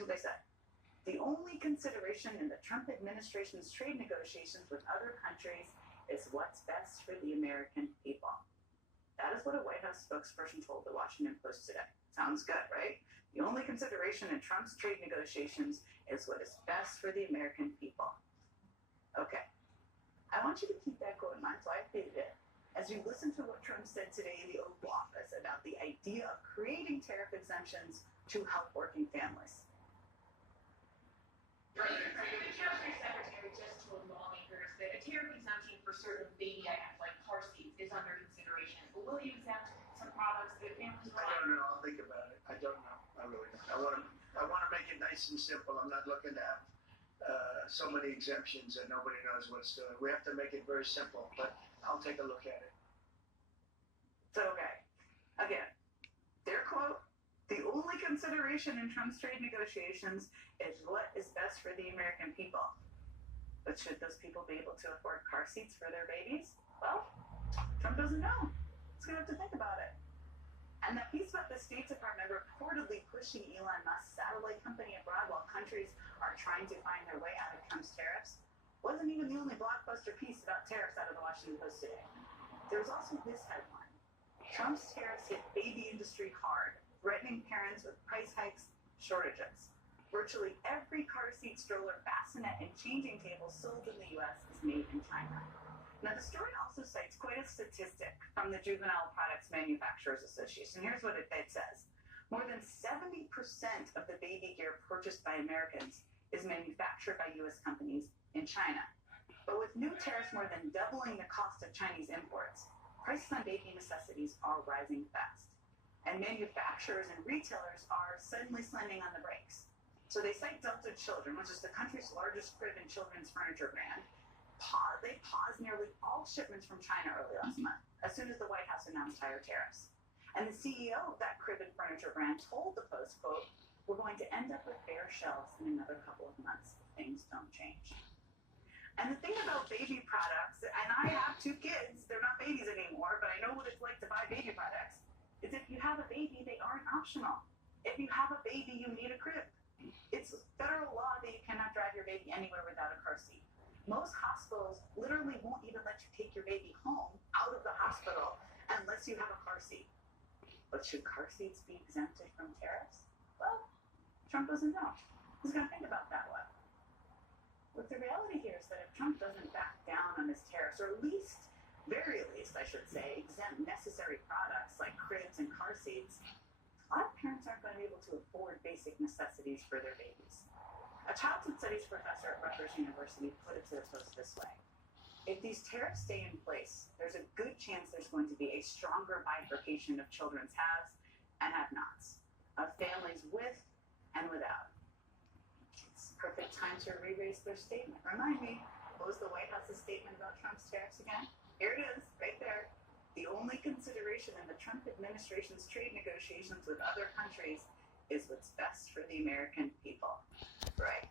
Here's what they said. The only consideration in the Trump administration's trade negotiations with other countries is what's best for the American people. That is what a White House spokesperson told the Washington Post today. Sounds good, right? The only consideration in Trump's trade negotiations is what is best for the American people. Okay. I want you to keep that goal in mind, so I updated it. As you listen to what Trump said today in the Oval Office about the idea of creating tariff exemptions to help working families. Right. So the Treasury Secretary just told lawmakers that a tariff exemption for certain baby items like car seats is under consideration. But will you exempt some products that families rely on? I don't know. I'll think about it. I don't know. I really don't. I want to make it nice and simple. I'm not looking to have so many exemptions that nobody knows what's doing. We have to make it very simple, but I'll take a look at it. So, okay. Again, their quote, the only consideration in Trump's trade negotiations is what is best for the American people. But should those people be able to afford car seats for their babies? Well, Trump doesn't know. He's going to have to think about it. And that piece about the State Department reportedly pushing Elon Musk's satellite company abroad while countries are trying to find their way out of Trump's tariffs wasn't even the only blockbuster piece about tariffs out of the Washington Post today. There was also this headline. Trump's tariffs hit baby industry hard, threatening parents with price hikes, shortages. Virtually every car seat, stroller, bassinet, and changing table sold in the U.S. is made in China. Now, the story also cites quite a statistic from the Juvenile Products Manufacturers Association. Here's what it says. More than 70% of the baby gear purchased by Americans is manufactured by U.S. companies in China. But with new tariffs more than doubling the cost of Chinese imports, prices on baby necessities are rising fast. And manufacturers and retailers are suddenly slamming on the brakes. So they cite Delta Children, which is the country's largest crib and children's furniture brand. They paused nearly all shipments from China early last month, as soon as the White House announced higher tariffs. And the CEO of that crib and furniture brand told the Post, quote, "We're going to end up with bare shelves in another couple of months if things don't change." And the thing about baby products, and I have 2 kids, they're not babies anymore, but I know what it's like to buy baby products, is if you have a baby, they aren't optional. If you have a baby, you need a crib. It's federal law that you cannot drive your baby anywhere without a car seat. Most hospitals literally won't even let you take your baby home out of the hospital unless you have a car seat. But should car seats be exempted from tariffs? Well, Trump doesn't know. He's going to think about that one. But the reality here is that if Trump doesn't back down on his tariffs, or at least, very least, I should say, exempt necessary products like cribs and car seats, a lot of parents aren't going to be able to afford basic necessities for their babies. A childhood studies professor at Rutgers University put it to the Post this way. If these tariffs stay in place, there's a good chance there's going to be a stronger bifurcation of children's haves and have-nots, of families with and without. It's perfect time to re-raise their statement. Remind me, what was the White House's statement about Trump's tariffs again? Here it is, right there. The only consideration in the Trump administration's trade negotiations with other countries is what's best for the American people. Right.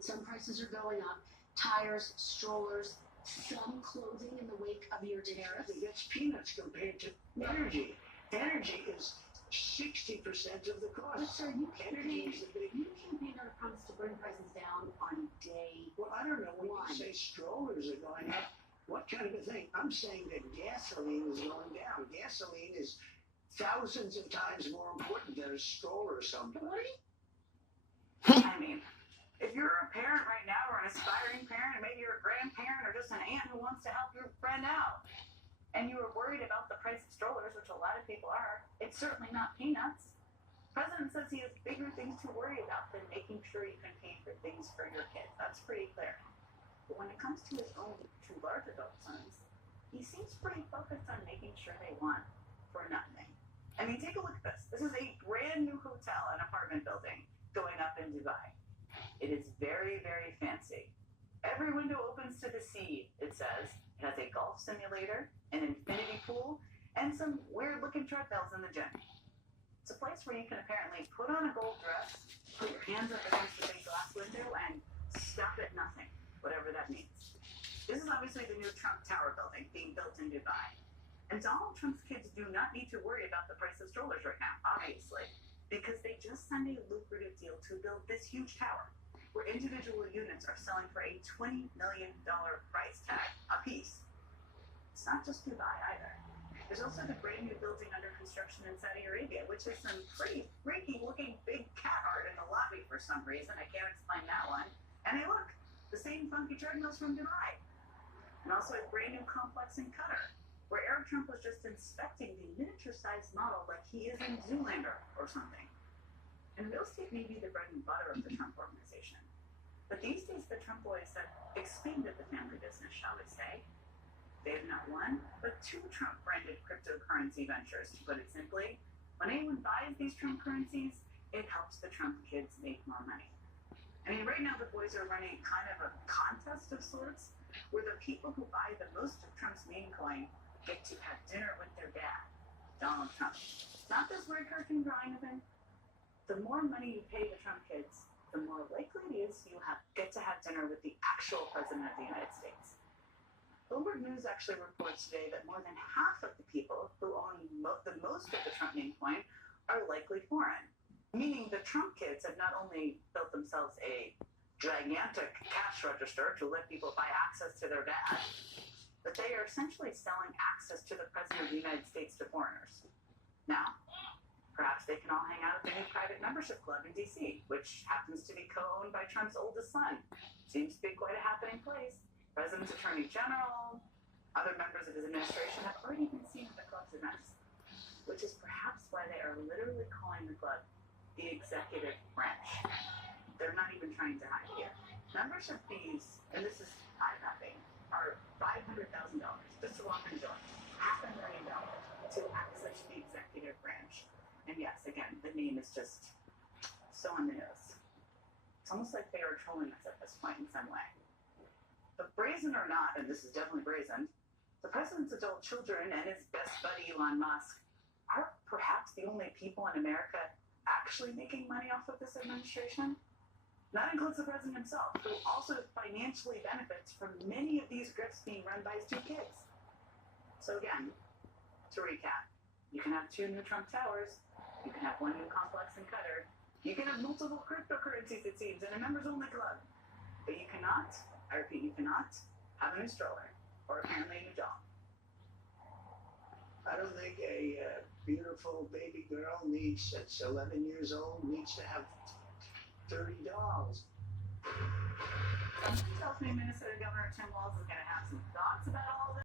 Some prices are going up. Tires, strollers, some clothing in the wake of your tariffs. That's peanuts compared to energy. Energy is 60% of the cost. But sir, you Energy is the big. campaigned on a promise to bring prices down on day Well, I don't know. When one. you say strollers are going up, what kind of a thing? I'm saying that gasoline is going down. Gasoline is thousands of times more important than a stroller sometimes. What are you? I mean, if you're a parent right now, or an aspiring parent, and maybe you're a grandparent, or just an aunt who wants to help your friend out, and you are worried about the price of strollers, which a lot of people are, it's certainly not peanuts. The president says he has bigger things to worry about than making sure you can pay for things for your kids. That's pretty clear. But when it comes to his own 2 large adult sons, he seems pretty focused on making sure they want for nothing. I mean, take a look at this. This is a brand new hotel, an apartment building, going up in Dubai. It is very, very fancy. Every window opens to the sea, it says. It has a golf simulator, an infinity pool, and some weird-looking treadmills in the gym. It's a place where you can apparently put on a gold dress, put your hands up against the big glass window, and stop at nothing, whatever that means. This is obviously the new Trump Tower building being built in Dubai. And Donald Trump's kids do not need to worry about the price of strollers right now, obviously, because they just just signed a lucrative deal to build this huge tower, where individual units are selling for a $20 million price tag a piece. It's not just Dubai either. There's also the brand new building under construction in Saudi Arabia, which has some pretty freaky looking big cat art in the lobby for some reason. I can't explain that one. And hey look, the same funky treadmills from Dubai. And also a brand new complex in Qatar, where Eric Trump was just inspecting the miniature-sized model like he is in Zoolander or something. And real estate may be the bread and butter of the Trump organization. But these days, the Trump boys have expanded the family business, shall we say. They have not one, but two Trump-branded cryptocurrency ventures, to put it simply. When anyone buys these Trump currencies, it helps the Trump kids make more money. I mean, right now the boys are running kind of a contest of sorts, where the people who buy the most of Trump's meme coin get to have dinner with their dad, Donald Trump. Not this weird cartoon drawing of him. The more money you pay the Trump kids, the more likely it is you get to have dinner with the actual president of the United States. Bloomberg News actually reports today that more than half of the people who own the most of the Trump meme coin are likely foreign, meaning the Trump kids have not only built themselves a gigantic cash register to let people buy access to their dad, but they are essentially selling access to the President of the United States to foreigners. Now, perhaps they can all hang out at the new private membership club in D.C., which happens to be co-owned by Trump's oldest son. Seems to be quite a happening place. President's Attorney General, other members of his administration have already been seen at the club's events, which is perhaps why they are literally calling the club the executive branch. They're not even trying to hide here. Membership fees, and this is eye-popping, are $500,000 just to walk in the door. $500,000 to access the executive branch. And yes, again, the name is just so on the nose. It's almost like they are trolling us at this point in some way. But brazen or not, and this is definitely brazen, the president's adult children and his best buddy Elon Musk are perhaps the only people in America actually making money off of this administration. That includes the president himself, who also financially benefits from many of these grifts being run by his two kids. So again, to recap, you can have two new Trump towers, you can have one new complex in Qatar, you can have multiple cryptocurrencies, it seems, in a members-only club. But you cannot, I repeat, you cannot have a new stroller, or apparently a new doll. I don't think a beautiful baby girl that's 11 years old needs to have 30 dolls. Something tells me Minnesota Governor Tim Walz is going to have some thoughts about all